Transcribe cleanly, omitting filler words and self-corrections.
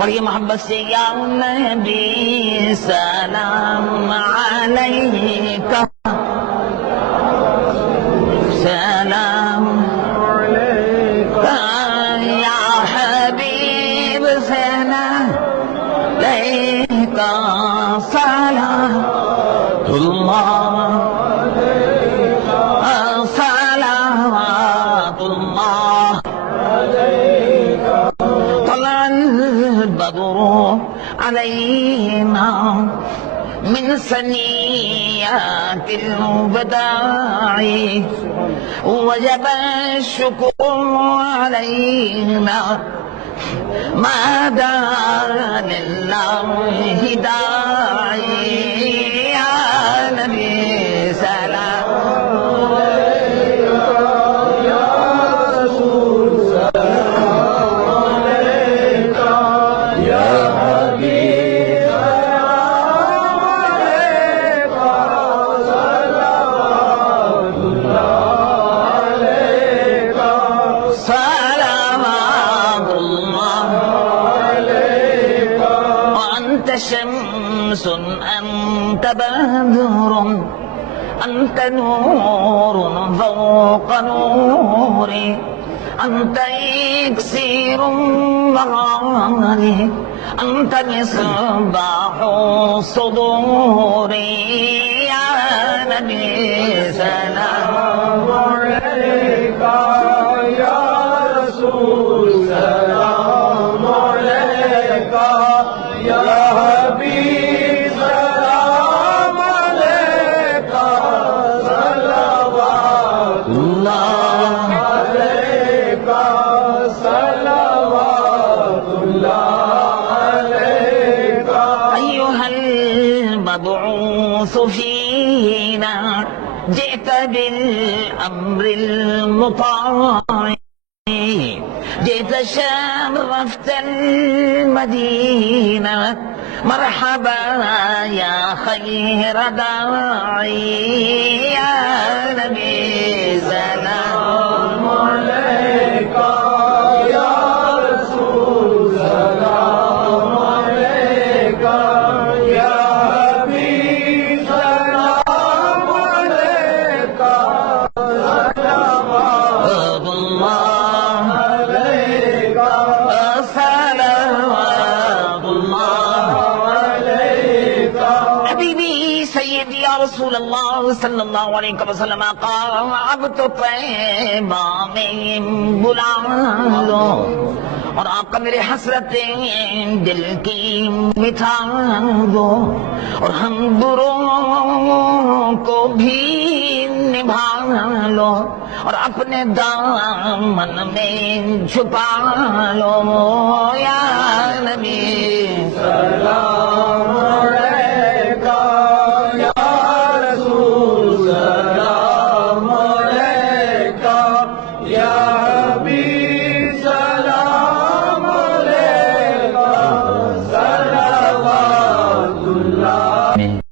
और ये मोहब्बत से या नबी सलाम अलैका, सलाम अलैका या हबीब सलाम अलैका, सलामुल्लाह सलावतुल्लाह अलैका। तला अल-बद्रु अलैना मिन सनियातिल वदाई वजब शुक्र अलैना मा दान लिल्लाहि दाई। या नबी सलाम अलैका, या रसूल सलाम अलैका, या हबीब सलाम अलैका, सलावतुल्लाह अलैका, सलावतुल्लाह अलैका। अंत शम्सुन अंत बद्रुन अंत नूरुन फौqa नूरी, अंत इक्सीरुन वगारी, अंत मिस्बाहु सुदूरी। या नबी सलाम अलैका, या रसूल सलाम अलैका, या हबीब सलाम अलैका, सलावतुल्लाह अलैका, सलावतुल्लाह अलैका। अय्युहल मबऊस फीना जित बिल अम्रिल मुताअ, जित शर्रफ्तल मदीना मरहबा या खैर दाई। या नबी सलाम अलैका, या रसूल सलाम अलैका, या हबीब सलाम अलैका, सलावतुल्लाह अलैका, सलावतुल्लाह अलैका। हबीबी सय्यदी या रसूल अल्लाह सल्लल्लाहु अलैहि वसल्लम का अब तो तैबा में बुला लो, और आका मेरे हसरतें दिल की मिटा दो, और हम बुरों को भी निभा लो, और अपने दामन में छुपा लो। या नबी सलाम अलैका, या रसूल सलाम अलैका, या